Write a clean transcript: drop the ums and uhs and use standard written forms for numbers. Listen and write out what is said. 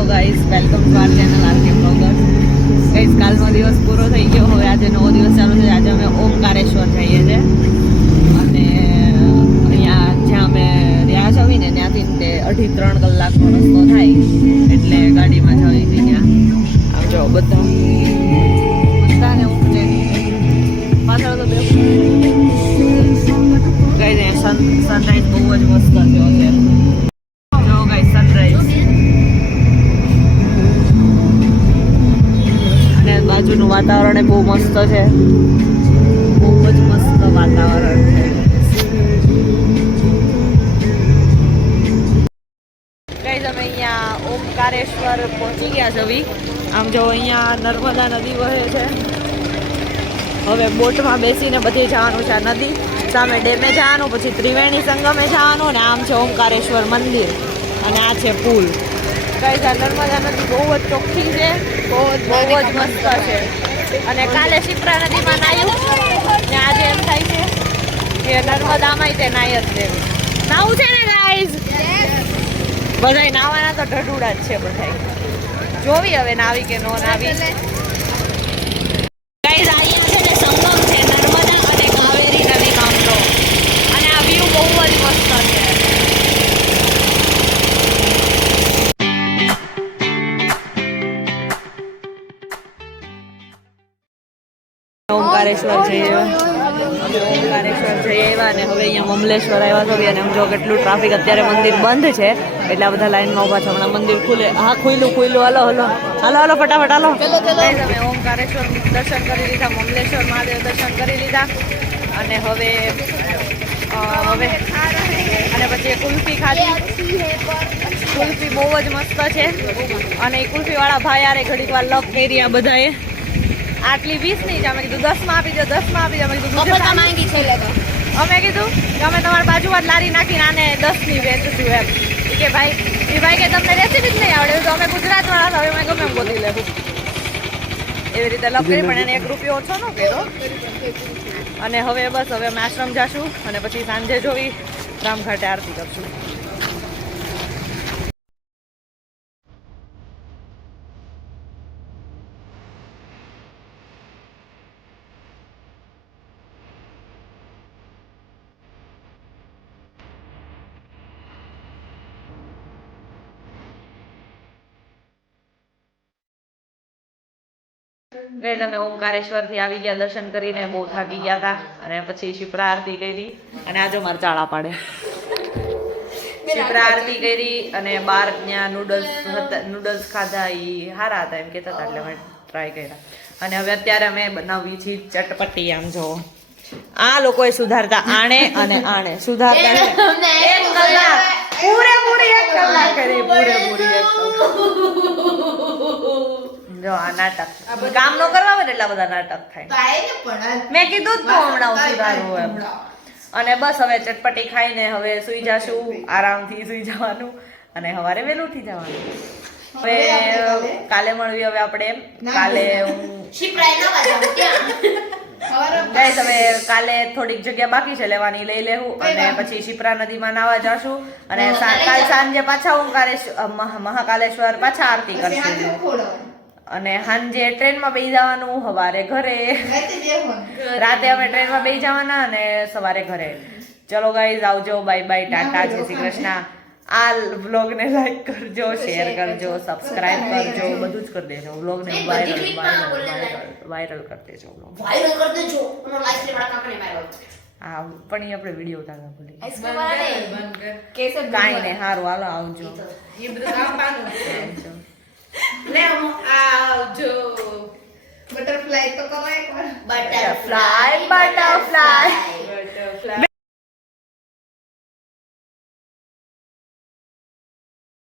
Hello guys, welcome to our channel RK bloggers. Guys, કાલનો દિવસ પૂરો થઈ ગયો, હવે આજે નવો દિવસ ચાલુ છે. આજે અમે ઓમકારેશ્વર જઈએ છીએ અને અહીંયા જ્યાં અમે રહ્યા છીએ ને ત્યાંથી તે 2.5-3 કલાકનો રસ્તો થાય, એટલે ગાડીમાં જવી હતી ત્યાં. આમ જો બધાને ઊંઘે પાછળ તો ગાઈસ, સનરાઈઝ બહુ જ મસ્ત થયો છે. બાજુનું વાતાવરણ બહુ મસ્ત છે, બહુ જ મસ્ત વાતાવરણ છે. ગાઈસ, અમે અહીંયા ઓમકારેશ્વર પહોંચી ગયા છે. આમ જો અહીંયા નર્મદા નદી વહે છે. હવે બોટમાં બેસીને બધે જવાનું છે. આ નદી સામે ડેમે જવાનું, પછી ત્રિવેણી સંગમે જવાનું, અને આમ છે ઓમકારેશ્વર મંદિર, અને આ છે પુલ. ગાઈસ, આ નર્મદા નદી બહુ જ ચોખ્ખી છે, બહુ જ મસ્ત છે. અને કાલે શિપ્રા નદીમાં નાહ્યું ને આજે એમ થાય છે કે નર્મદામાં તે નાહ્ય જ લેવું. નાવું છે ને ગાઈસ? બધાય નાવાના તો ઢઢુડા જ છે બધાય. જોવી હવે નાવી કે નો નાવી. ગાઈસ, અહીંયા છે ને સંગમ છે નર્મદા અને કાવેરી નદી નામનો, અને આ વ્યૂ બહુ જ મસ્ત છે. ઓમકારેશ્વર જઈએ આવ્યા ને હવે અહીંયા મમલેશ્વર આવ્યા છો. અને સમજો કેટલું ટ્રાફિક. અત્યારે મંદિર બંધ છે એટલે આ બધા લાઈનમાં ઊભા છે. હમણાં મંદિર ખુલે. હા, ખુલ્લું હાલો ફટાફટ હાલો. અમે ઓમકારેશ્વર દર્શન કરી લીધા, મમલેશ્વર મહાદેવ દર્શન કરી લીધા, અને હવે અને પછી કુલ્ફી ખાધી. કુલ્ફી બહુ જ મસ્ત છે, અને એ કુલ્ફીવાળા ભાઈ યારે ઘડીક વાર લપ કરી આ બધાએ. આટલી 20 ની જ અમે કીધું 10 માં આપી દો, 10 માં આપી દો. અમે કીધું અમે કીધું કે અમે તમારી બાજુમાં લારી નાખીને આને 10 ની વેચશું એમ. કે ભાઈ કે તમને રેસીપી જ નહીં આવડે તો અમે ગુજરાત વાળા હવે અમે ગમે એમ ગોતી લેવું. એવી રીતે લખી, પણ એને 1 રૂપિયો ઓછો ન કર્યો. અને હવે બસ હવે અમે આશ્રમ જાશું, અને પછી સાંજે જોઈ રામઘાટે આરતી કરશું. ગઈ અમે ઓમકારેશ્વર થી આવી ગયા, દર્શન કરીને બહુ થાકી ગયા હતા. અને પછી શિપ્રા આરતી કરી, અને આજો મારે ચાળા પાડે. શિપ્રા આરતી કરી અને બાર ત્યાં નૂડલ્સ ખાધા. એ સારા હતા એમ કહેતા હતા, એટલે અમે ટ્રાય કર્યા. અને હવે અત્યારે અમે બનાવી છે ચટપટી. આમ જો આ લોકોએ સુધારતા આણે અને આણે સુધારતા 1 કલાક પૂરેપૂરી 1 કલાક કરી, પૂરેપૂરી 1 કલાક. જો આ નાટક કામ નો કરવા આવે એટલા બધા નાટક થાય. મેં કીધું જ તો હમણાં સુધારવું એમ. અને બસ હવે ચટપટી ખાઈને હવે સુઈ જશું, આરામથી સુઈ જવાનું, અને સવારે વહેલું ઉઠી જવાનું. હવે કાલે મળવી. હવે આપણે કાલે ગાઈસ, હવે કાલે થોડીક જગ્યા બાકી છે લેવાની, લઈ લેવું, અને પછી શિપ્રા નદીમાં નાવા જશું, અને કાલ સાંજે પાછા મહાકાલેશ્વર પાછા આરતી કરશું. અને સાંજે ટ્રેનમાં બેસી જવાનું, સવારે ઘરે. રાતે અમે ટ્રેનમાં બેસી જવાના અને સવારે ઘરે. ચલો ગાઈઝ, આવજો, બાય બાય, ટાટા, જય શ્રી કૃષ્ણ. આ વ્લોગને લાઈક કરજો, શેર કરજો, સબસ્ક્રાઇબ કરજો, બધું જ કરી દેજો. વ્લોગને વાયરલ કરી દેજો. હા, પણ એ આપણે વિડીયો ઉતારવા ભૂલી કાંઈ નહીં. સારું, હાલો, આવજો. આવજો. બટરફ્લાય તો કરો એકવાર. બટરફ્લાય